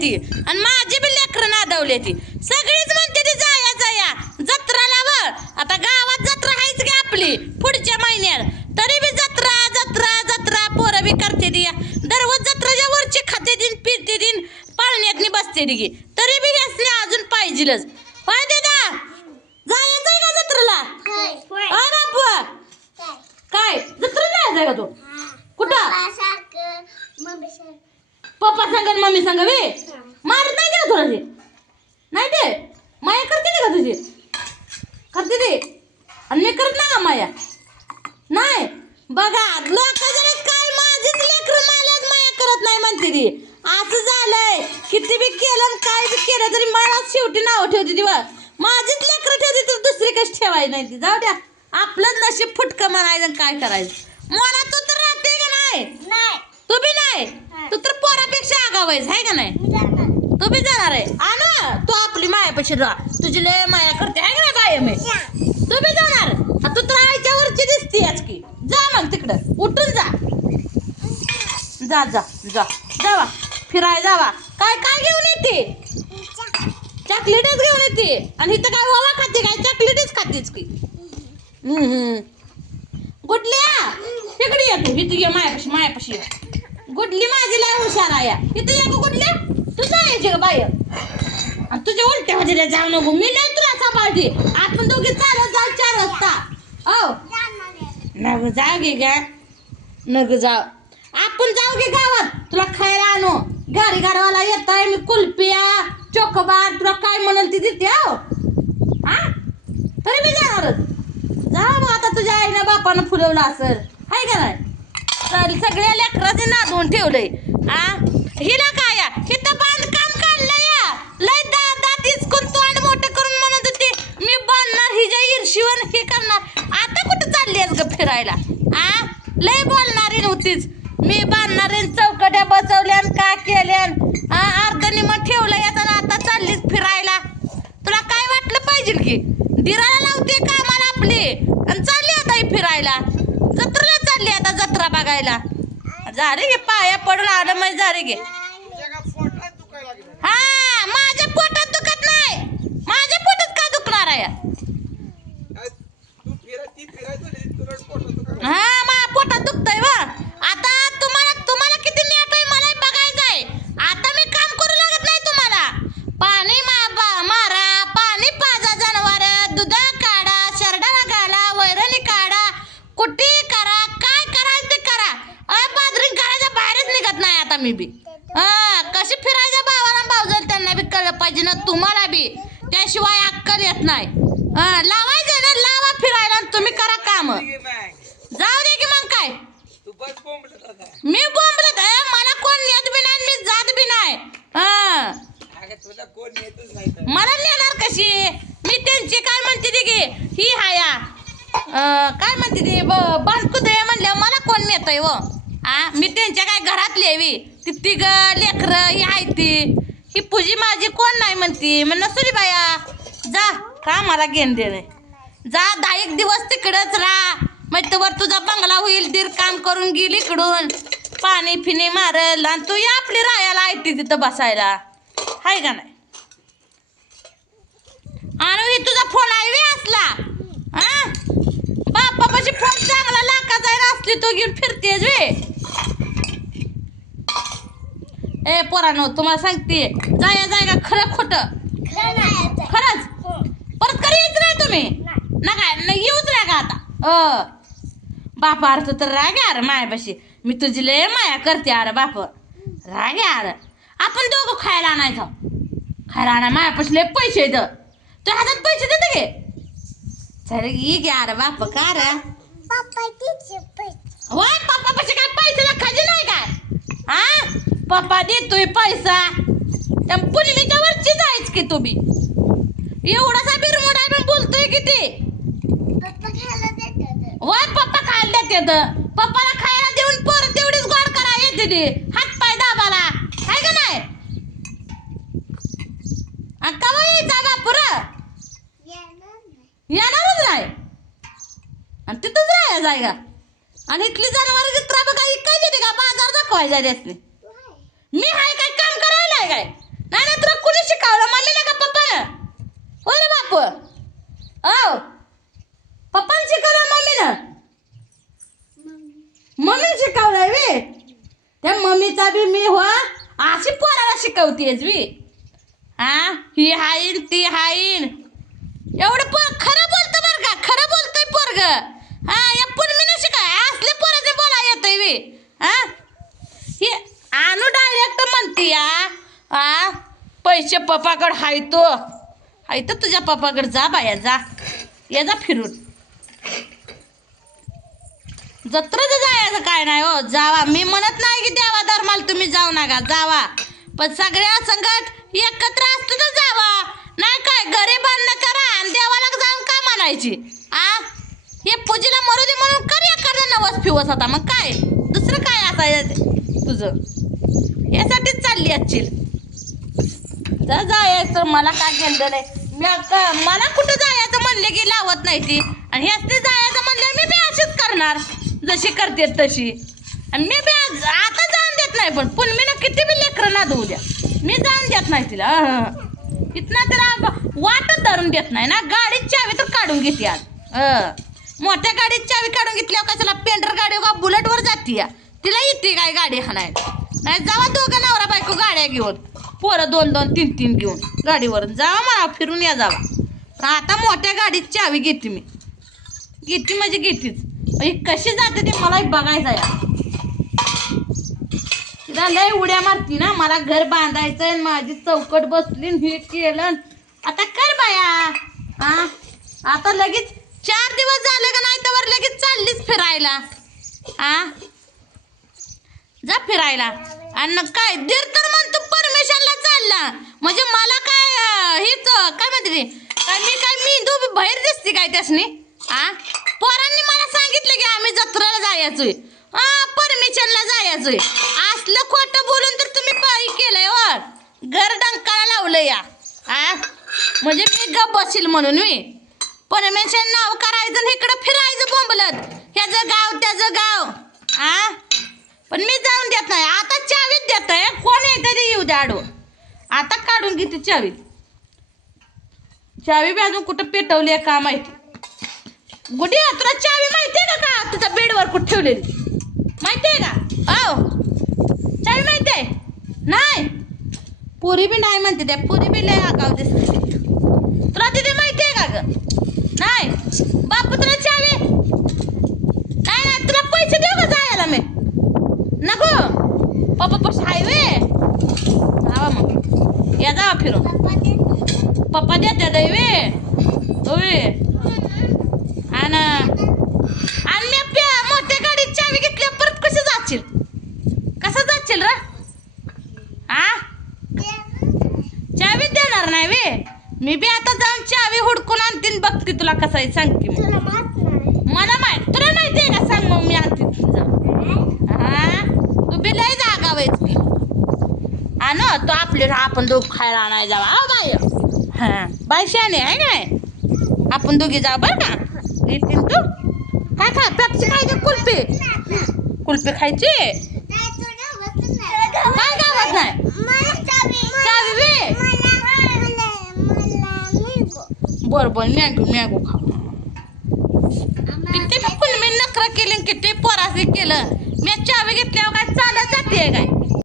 ती. आणि माझी बी लेकरं नादवले ती. सगळीच म्हणते ती जाया जाया. जत्राला वळ आता गावात जत्रा आहेच की आपली पुढच्या महिन्यात. तरी बी जत्रा जत्रा जत्रा पोरं बी करते ती. दररोज जत्राच्या वरची खाते दिन पिरते दिन पाळण्यातनी बसते ती की तरी बी हेसले अजून पाहिजेलच. होय देदा? जायचंय का जत्रेला? होय. बापू? काय? जत्रा जायचंय का तू? कुठं? पप्पा सांग मम्मी सांग वे बघ. माझीच लेकर ठेवते तर दुसरी कशी ठेवायची नाही ती? जाऊ द्या. आपलं नशीब फुटकं म्हणायचं आणि काय करायचं? मला तू तर राहते का नाही? तू बी नाही? तू तर पोरापेक्षा आगाव आहेस आहे का नाही? तू बी जाणार आहे. आना तू आपली मायापाशी राहा. तुझी लय माया करते आहे का नाही बाय मी? तू बी जाणार. आ, तू तर आईच्या वरची दिसते आज की. जा मग तिकडं. उठून जा. जा जा जा. जावा. फिराय जावा. काय काय घेऊन येते? चॉकलेटच घेऊन येते. आणि इथं काय ओवा खाते काय? चॉकलेटच खातेच की. गुडल्या तिकडे ये तू इथं ये मायापाशी मायापाशी ये. गुडली माझी लय हुशार आहे. इथं ये गं गुडल्या. तू जायची का बाय आणि तुझ्या उलट्या म्हणजे जाऊ नको. मी लय तुला सांभाळते. आपण दोघे चालत जाऊ चार वाजता. हो. नग जाऊ गे ग. नग जाऊ आपण जाऊ गे गावात. तुला खायला आणू. गाडी गाडवाला येत आहे मी कुल्पिया चोकोबार तुला काय म्हणाल ती देते हो? हा? तरी मी जाणारच जा मग आता तुझ्या आईनं बापानं फुलवलं असेल. हाय का नाही? चल सगळ्या लेकराचे नादवून ठेवलंय. आ? हिला काय या? हिथं बांधकाम काढलंय या. लय दा दात इचकून तोंड मोठं करून म्हणत होती मी बांधणार हिच्या ईर्षीवर हे करणार. आता कुठं चालली आहेस ग फिरायला? आ? लय बोलणारी नव्हतीच मी बांधणारे चौकट्या बसवल्यान का केल्यान आ अर्ध निमत ठेवलं याचा आता चाललीस फिरायला तुला काय वाटलं पाहिजे की दिराला लावते कामाला आपली आणि चालली आता ही फिरायला जत्रेला चालली आता जत्रा बघायला जा रे गे पाया पडून आलं मग जा रे गे हा माझ्या पोटात दुखत नाही माझ्या पोटात काय दुखणार आहे हा माझ्या पोटात दुखतंय वा आता तुम्हाला तुम्हाला किती नेट आहे मला बघायचं आहे आता मी काम करू लागत नाही तुम्हाला पाणी मा- बा- मारा पाणी पाजा जनावर दुध काढा शरडाला घाला वैरणी काढा कुट्टी करा काय करायचं ते करा अय बाजरी घराच्या बाहेरच निघत नाही आता मी बी हा कशी फिरायच्या भावाला भावजल त्यांना बी कळलं पाहिजे ना तुम्हाला बी त्याशिवाय अक्कल येत नाही. लावायचं ना लावा फिरायला आणि तुम्ही करा काम. जाऊ दे की मग काय? मी बोंबलत आहे मला कोण नेत बी नाही मी जात बी नाही. हा. मला नेणार कशी? मी त्यांची काय म्हणते ती की ही हाया. अं, काय म्हणते ती? बांधकुद म्हणल्या मला कोण नेतय व? आ मी त्यांच्या काय घरात लेवी ती तिघ लेकर ही आहे ती. ही पूजी माझी कोण नाही म्हणती? मग नसू रे बाया. जा का मला घेण देणे जा दहा एक दिवस तिकडच राहा. मग तर तुझा बंगला होईल दीर काम करून गेली इकडून. पाणी फिने मारल आणि तू या आपली राहायला आयती तिथं बसायला. हाय का नाही? आणि तुझा फोन आहे वे असला. हा बापापाशी फोन चांगला लाका जायला असली तू घेऊन फिरतेस वे. ए पोरानो तुम्हाला सांगते. जाया जाय का खरं खोटं खरंच परत कधी यायचं नाही तुम्ही नका न येऊच नाही का आता अ. बापा अर्थ तर राग यार मायापाशी. मी तुझी लय माया करते अरे बाप. राग यार आपण दोघं खायला आणायचं. खायला आणा मायापाशी लय पैसे येत तुझ्या हातात पैसे देते घे चल गी गे अरे बाप का रे? होय पप्पापाशी काय पैसे खाजी नाही काय हा पप्पा देतोय पैसा. त्या पुलीच्या वरची जायच की तुम्ही. एवढासा बिरमुडा पण बोलतोय किती? वय पप्पा खायला देते पप्पाला खायला देऊन परत तेवढीच गोड करा येते ते. हात पाय दाबाला हाय का नाही? आणि कवा यायचा बापूर येणारच नाही. आणि तिथंच राहायला जाय का आणि इथली जनावर जत्रा बघा इकायची का? बाजार दाखवायचा त्यासने मी हाय काय काम करायला आहे काय? नाही तुला कुणी शिकावलं? मला का पप्पानं हो रे बापू हो पप्पानं शिकवलं मम्मीनं मम्मीने शिकवलंय वे तिचा बी मी हो अशी पोराला शिकवतेस बी. हा ही हाईन ती हाईन. एवढं पोर खरं बोलतो बरं का खरं बोलतोय पोरग. हा या पुनमीनं शिकाय असले पोराचे बोला येतोय बी. हा? हे आणू डायरेक्ट म्हणते या हा? पैसे पप्पाकडे हायतो. हायतो हाय तर तुझ्या पप्पाकडे जा बाया जा. ये जा फिरून. जत्राचं जायचं काय नाही हो. जावा. मी म्हणत नाही की देवा धर्माला तुम्ही जाऊ नका. जावा. पण सगळ्या संगत एकत्र असतं तर जावा. नाही काय घरी बंद करा आणि देवाला जाऊन काय म्हणायची? आ? हे पूजेला मरू दे म्हणून कर एखादा नवस फिवस आता. मग काय? दुसरं काय असायचं तुझं? यासाठीच चालली असशील. जा जायचं मला काय घेणं नाही मी आता- मला कुठं जायचं म्हणले की लावत नाही ती. आणि ह्याच ते जायचं म्हणले मी बी अशीच करणार. जशी करते तशी. आणि मी बी आज आता जाऊन देत नाही पण पण मी ना किती बी लेकरं ना देऊ द्या. मी जाऊन देत नाही तिला. अहं. इथना तिला वाटच धरून देत नाही ना. गाडीत चावी तर काढून घेते आज. मोठ्या गाडीत चावी काढून घेतल्यावर कशाला पेंटर गाडी का बुलेटवर जाते या तिला येते काय गाडी हाणाय नाही जावा दोघं नवरा बायको गाड्या घेऊन. पोरं दोन दोन तीन तीन घेऊन गाडीवरून. जावा मला फिरून या जावा. आता मोठ्या गाडीत चावी घेते मी. घेते म्हणजे घेतेच. म्हणजे कशी जाते ते मलाही बघायचं आहे. तिला लय उड्या मारती ना मला घर बांधायचं आहे माझी चौकट बसली न हे केलं आता कर बाया. हा आता लगेच चार दिवस झाले का नाही तर लगेच चाललीच फिरायला. हा जा फिरायला. आणि काय दीर तर म्हणतो परमिशनला चालला. म्हणजे मला काय हेच काय म्हणते ते? काय मी काय मी तू बाहेर दिसते काय त्यासनी? आ? पोरांनी मला सांगितलं की आम्ही जत्रेला जायचोय. परमिशनला जायचोय. असलं खोटं बोलून तर तुम्ही पायी केलंय वर घर डंकाला लावलं या. आ? म्हणजे मी गप बसील म्हणून मी. परमेशन नाव करायचं इकडं फिरायचं बोंबलत. ह्याचं गाव त्याचं गाव. आ? पण मी जाऊन देत नाही. आता चावीत देत आहे. कोण येते ते येऊ द्या आडवं. आता काढून घेते चावीत. चावी बी अजून कुठं पेटवली आहे का माहिती? गुडी तुला चावी माहिती आहे का का? तुझ्या बेडवर कुठे ठेवलेली? माहिती आहे का? आओ चावी माहिती आहे नाही. पुरी बी नाही म्हणते त्या पुरी बी लय आगाव दिसते. तुला तिथे माहिती आहे का ग? नाही. बापू तुला चावी? नाही नाही तुला पैसे देऊ का जायला मी? नको. पप्पा पशी हायवे जावा मग. या जावा फिरून. पप्पा देत्या दैवे होय आणि आणि मी प्या मोठ्या गाडीत चावी घेतल्या परत कशी जाशील कसं जाशील र आ चावी देणार नाही वे मी बी आता जाऊन चावी हुडकून आणतीन बघते तुला कसं आहे सांगते मग. मला माहीत. तुला माहिती आहे का? सांग मग मी आणते तुझं. हा? तू बी लय जागा व्हायच की आण तो आपले आपण दोघ खायला आणाय जावा. हा बाय हा. बाय शाने आहे का नाही आपण दोघी जाऊ बरं का? येतील तू. काय खा पेप्सी खायची कुल्फी? कुल्फी खायची? काय गावात नाही? चावी बे बर बर मॅगो मॅगो खा. किती पण मी नखरं केली किती पोरासी केलं. मी चावी घेतल्यावर काय चालत जाते काय?